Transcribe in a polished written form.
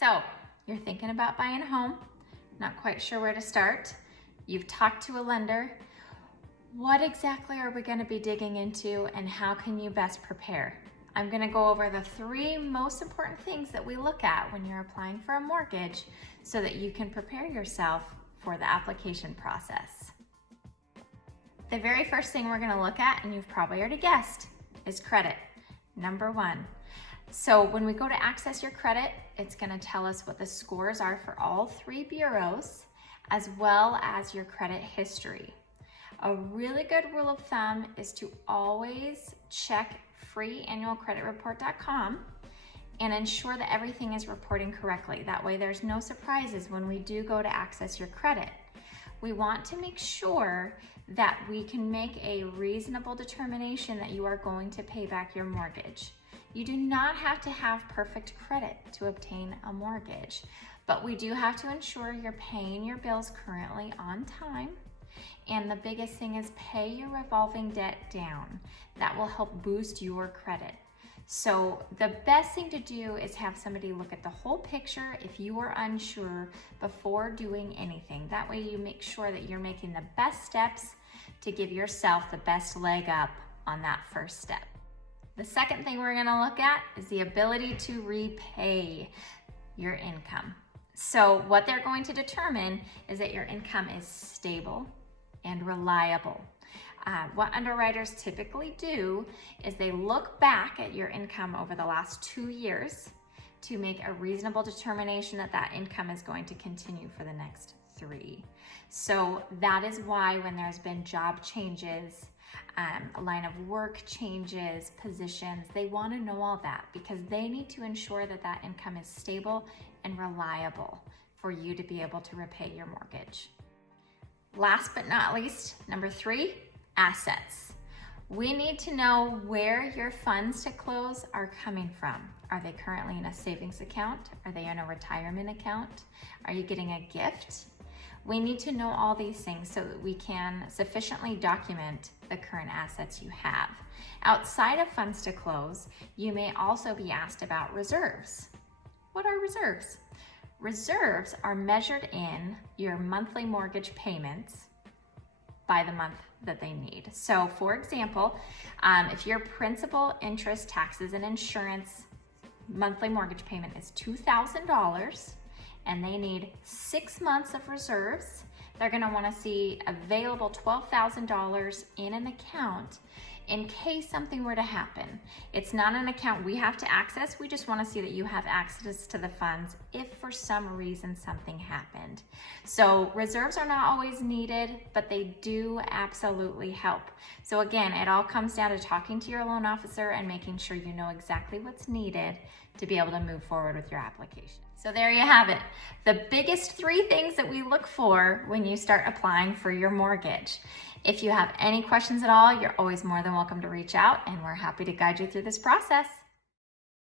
So you're thinking about buying a home, not quite sure where to start. You've talked to a lender. What exactly are we going to be digging into, and how can you best prepare? I'm going to go over the 3 most important things that we look at when you're applying for a mortgage so that you can prepare yourself for the application process. The very first thing we're going to look at, and you've probably already guessed, is credit. Number 1. So when we go to access your credit, it's going to tell us what the scores are for all 3 bureaus, as well as your credit history. A really good rule of thumb is to always check freeannualcreditreport.com and ensure that everything is reporting correctly. That way there's no surprises when we do go to access your credit. We want to make sure that we can make a reasonable determination that you are going to pay back your mortgage. You do not have to have perfect credit to obtain a mortgage, but we do have to ensure you're paying your bills currently on time. And the biggest thing is pay your revolving debt down. That will help boost your credit. So the best thing to do is have somebody look at the whole picture if you are unsure before doing anything. That way you make sure that you're making the best steps to give yourself the best leg up on that first step. The second thing we're gonna look at is the ability to repay your income. So what they're going to determine is that your income is stable and reliable. What underwriters typically do is they look back at your income over the last 2 years to make a reasonable determination that that income is going to continue for the next 3. So that is why when there's been job changes, line of work changes, positions, they want to know all that because they need to ensure that that income is stable and reliable for you to be able to repay your mortgage. Last but not least, number 3, assets. We need to know where your funds to close are coming from. Are they currently in a savings account? Are they in a retirement account? Are you getting a gift? We need to know all these things so that we can sufficiently document the current assets you have. Outside of funds to close, you may also be asked about reserves. What are reserves? Reserves are measured in your monthly mortgage payments by the month that they need. So for example, if your principal, interest, taxes, and insurance monthly mortgage payment is $2,000 and they need 6 months of reserves, they're gonna wanna see available $12,000 in an account in case something were to happen. It's not an account we have to access. We just want to see that you have access to the funds if for some reason something happened. So reserves are not always needed, but they do absolutely help. So again, it all comes down to talking to your loan officer and making sure you know exactly what's needed to be able to move forward with your application. So there you have it. The biggest 3 things that we look for when you start applying for your mortgage. If you have any questions at all, you're always more than welcome to reach out, and we're happy to guide you through this process.